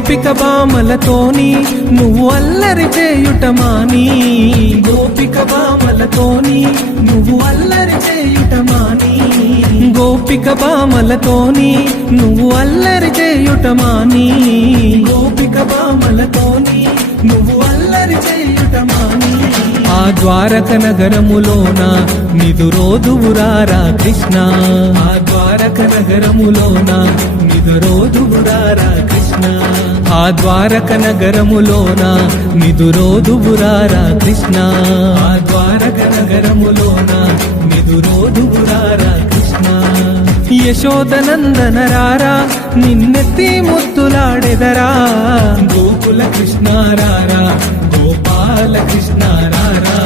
గోపిక బామలతోని నువ్వు అల్లరి చేయుట మాని, గోపిక బామలతోని నువ్వు అల్లరి చేయుట మాని, గోపిక బామలతోని నువ్వు అల్లరి చేయుట మాని, గోపిక బామలతోని నువ్వు అల్లరి చేయుట మాని. ఆ ద్వారక నగరములోన నిదురోదువురారా కృష్ణ, ఆ ద్వారక నగరములోన నిదురోదువురారా కృష్ణ, ఆ ద్వారక నగరములోన నిదురోదువురారా కృష్ణ, ఆ ద్వారక నగరములోన నిదురోదువురారా కృష్ణ. యశోదనందన రారా నిన్నెత్తి ముద్దులాడెదరా, గోకుల కృష్ణ రారా, గోపాల కృష్ణ రారా.